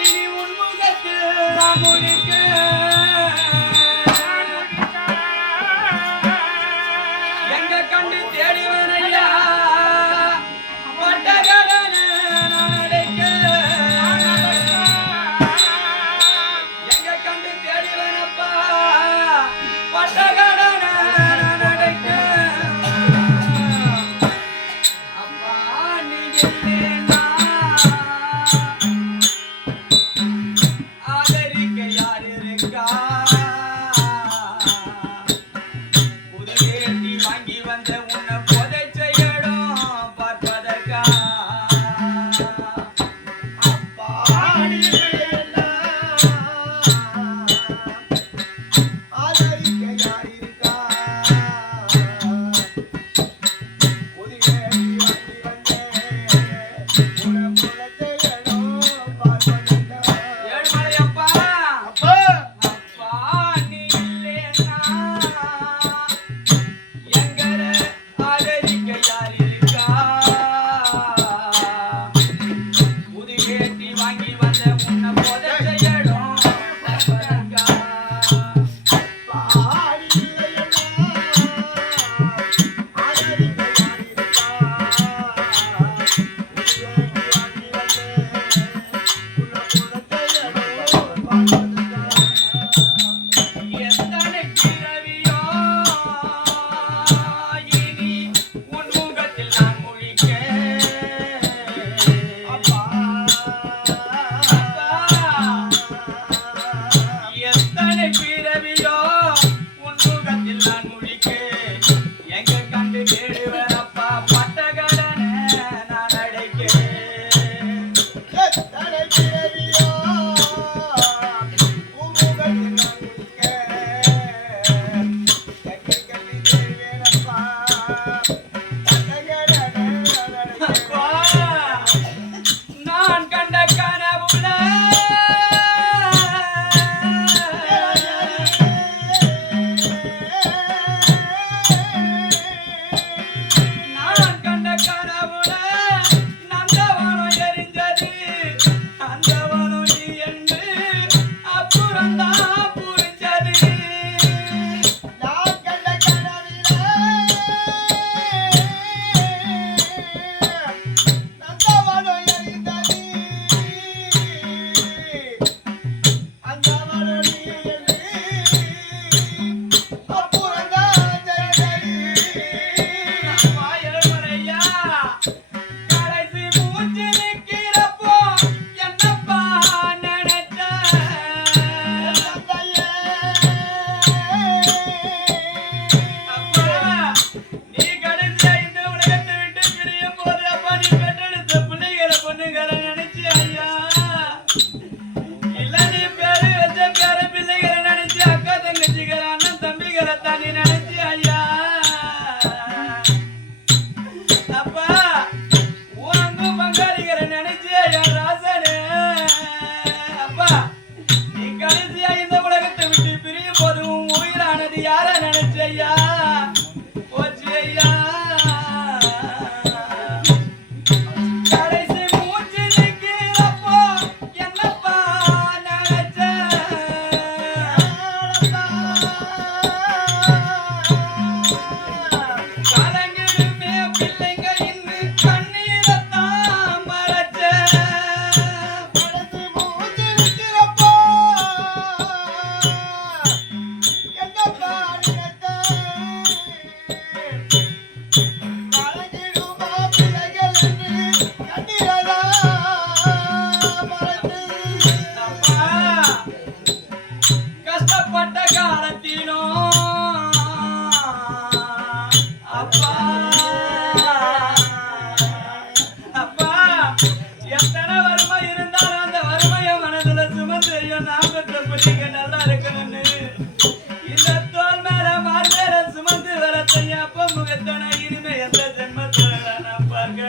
இனி உன் முகத்தில் Amen. Come on, daddy.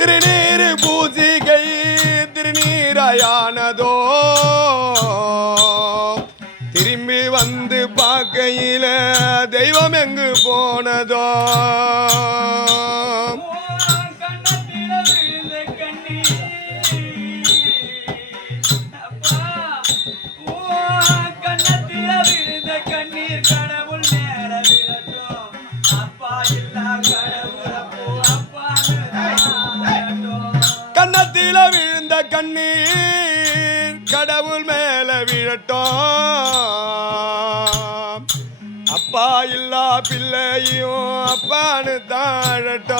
திருநீர் பூசிகை திருநீராயானதோ. திரும்பி வந்து பார்க்கையில தெய்வம் எங்கு போனதோ. கண்ணீர் கடவுள் மேல விழட்டும். அப்பா இல்லா பிள்ளையும் அப்பான்னு தாழட்டும்.